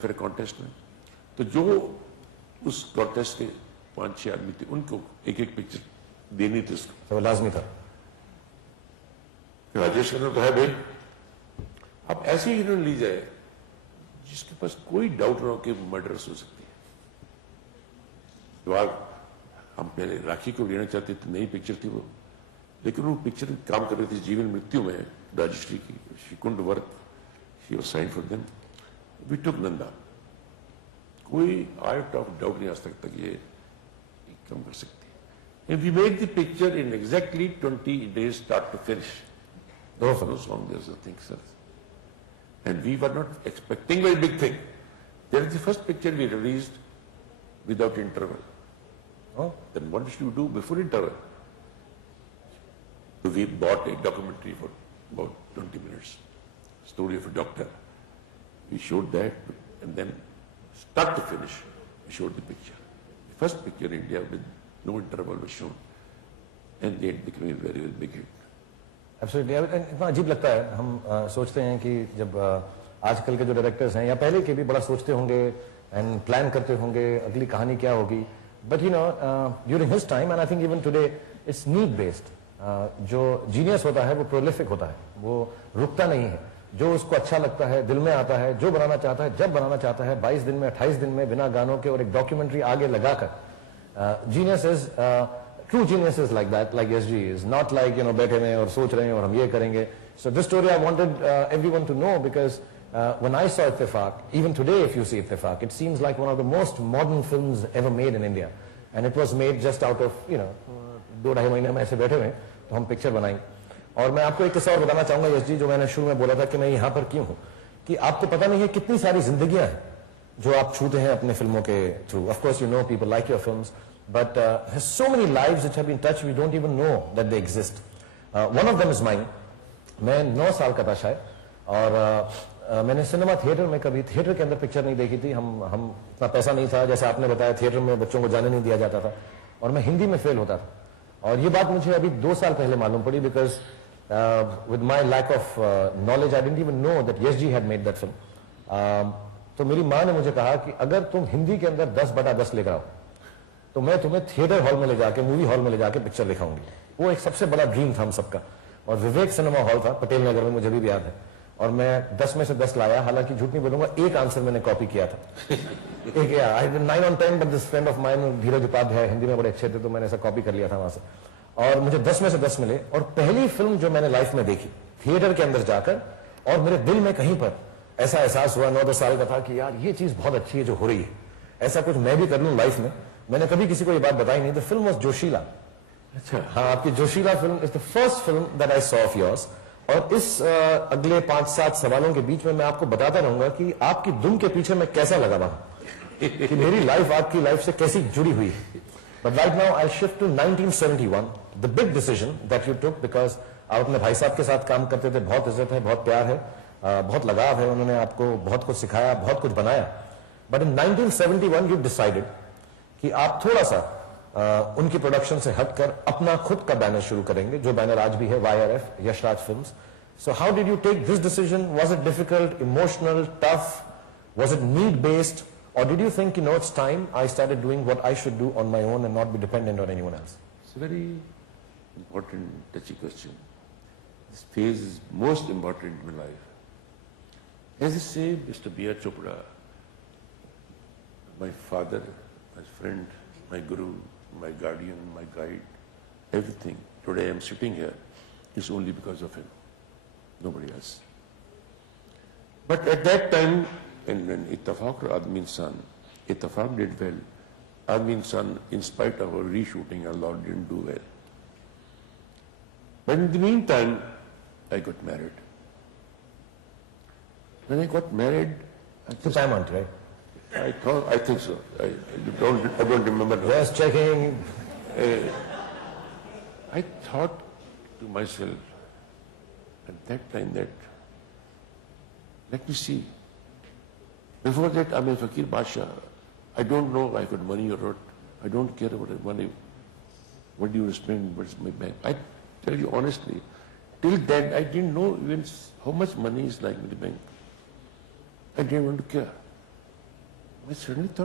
फिर कॉन्टेस्ट में तो जो उस कॉन्टेस्ट के 5-6 आदमी थे उनको एक एक पिक्चर देनी थी उसको, तो लाजमी था। राजेश खन्ना तो है भाई, अब ऐसी हीरोइन ली जाए जिसके पास कोई डाउट ना हो कि मर्डरस हो सकती है। तो हम पहले राखी को लेना चाहते थे, नई पिक्चर थी वो, लेकिन वो पिक्चर काम कर रही थी जीवन मृत्यु में राजश्री की, she couldn't work, she was signed for them, we took Nanda. कोई आउट ऑफ डाउट नहीं आ सकता कि ये काम कर सकती है। And we made the picture in exactly 20 days start to finish. No song, there's nothing, sir. And we were not expecting very big thing. That is the first picture we released without interval. Oh. Then what should you do before interval? So we bought a documentary for about 20 minutes, story of a doctor. We showed that, and then start to finish, we showed the picture. The first picture in India with no interval was shown, and it became a very, very big hit. Absolutely. इतना अजीब लगता है, हम सोचते हैं कि जब आजकल के जो डायरेक्टर्स हैं या पहले के भी बड़ा सोचते होंगे एंड प्लान करते होंगे अगली कहानी क्या होगी, but you know during his time and I think even today it's need based. जो जीनियस होता है वो प्रोलिफिक होता है, वो रुकता नहीं है, जो उसको अच्छा लगता है दिल में आता है, जो बनाना चाहता है जब बनाना चाहता है, 22 दिन में 28 दिन में बिना गानों के और एक डॉक्यूमेंट्री आगे लगाकर। Genius is true genius is like that, like SG is not like, you know, बैठे हैं और सोच रहे हैं और हम ये करेंगे. So this story I wanted everyone to know because when I saw Ittifaq, even today if you see Ittifaq, it seems like one of the most modern films ever made in India, and it was made just out of, you know, 2-2.5 महीने में ऐसे बैठे हुए तो हम पिक्चर बनाएंगे. और मैं आपको एक किस्सा और बताना चाहूंगा SG, जो मैंने शुरू में बोला था कि मैं यहाँ पर क्यों हूँ, कि आपको पता नहीं है कितनी सारी जिंदगियां हैं जो आप छूते हैं अपने फिल्मों के through. Of course you know people like your films, but there's so many lives which have been touched we don't even know that they exist. One of them is mine. मैं 9 साल का था शायद, और मैंने सिनेमा थिएटर में कभी थिएटर के अंदर पिक्चर नहीं देखी थी. हम इतना पैसा नहीं था, जैसे आपने बताया थिएटर में बच्चों को जाने नहीं दिया जाता था, और मैं हिंदी में फेल होता था. और ये बात मुझे अभी 2 साल पहले मालूम पड़ी, because with my lack of knowledge I didn't even know that यशजी हैड मेड दैट फिल्म. तो मेरी माँ ने मुझे कहा कि अगर तुम हिंदी के अंदर 10/10 लेकर आओ तो मैं तुम्हें थिएटर हॉल में ले जाके, मूवी हॉल में ले जाके पिक्चर दिखाऊंगी. वो एक सबसे बड़ा ड्रीम था हम सबका. और विवेक सिनेमा हॉल था पटेल नगर में, मुझे भी याद है, और मैं 10 में से 10 लाया. हालांकि झूठ नहीं बोलूंगा, एक आंसर मैंने कॉपी किया था. एक आई 9 on 10, but this friend of mine Dheeraj Upadhyay Hindi में बड़े अच्छे थे, तो मैंने ऐसा कॉपी कर लिया था वहां से, और मुझे 10 में से 10 मिले. और पहली फिल्म जो मैंने लाइफ में देखी थिएटर के अंदर जाकर, और मेरे दिल में कहीं पर ऐसा एहसास हुआ 9-10 साल का था कि यार ये चीज बहुत अच्छी है जो हो रही है, ऐसा कुछ मैं भी कर लूं लाइफ में. मैंने कभी किसी को ये बात बताई नहीं. The film was Joshila. अच्छा, हाँ, आपकी Joshila film is the first film that I saw of yours. और इस अगले 5-7 सवालों के बीच में मैं आपको बताता रहूंगा कि आपकी दुम के पीछे मैं कैसा लगा रहा हूं, कि मेरी लाइफ आपकी लाइफ से कैसी जुड़ी हुई है. But right now I shift to 1971, the big decision that you took, because आप अपने भाई साहब के साथ काम करते थे, बहुत इज्जत है, बहुत प्यार है, बहुत लगाव है, उन्होंने आपको बहुत कुछ सिखाया, बहुत कुछ बनाया. बट इन 1971 यू डिसाइडेड कि आप थोड़ा सा उनकी प्रोडक्शन से हटकर अपना खुद का बैनर शुरू करेंगे, जो बैनर आज भी है YRF, Yashraj films. So how did you take this decision? Was it difficult, emotional, tough? Was it need based, और did you think, no, it's time I started doing what I should do on my own and not be dependent on anyone else? It's a very important touchy question. This phase is most important in my life. As I say, Mr. B.R. Chopra, my father, my friend, my guru, my guardian, my guide, everything. Today I am sitting here is only because of him, nobody else. But at that time, when Ittifaq or Aadmi Insan, Ittifaq did well. Aadmi Insan, in spite of our reshooting, Allah didn't do well. But in the meantime, I got married. When I got married, To Paramount, right? I think so. I don't remember. Yes, checking. I thought to myself at that time that, let me see. Before that, I'm a Fakir Basha. I don't know if I got money or not. I don't care about money. What do you spend? What's my bank? I tell you honestly, till then I didn't know even how much money is like in the bank. I didn't want to care. I suddenly thought,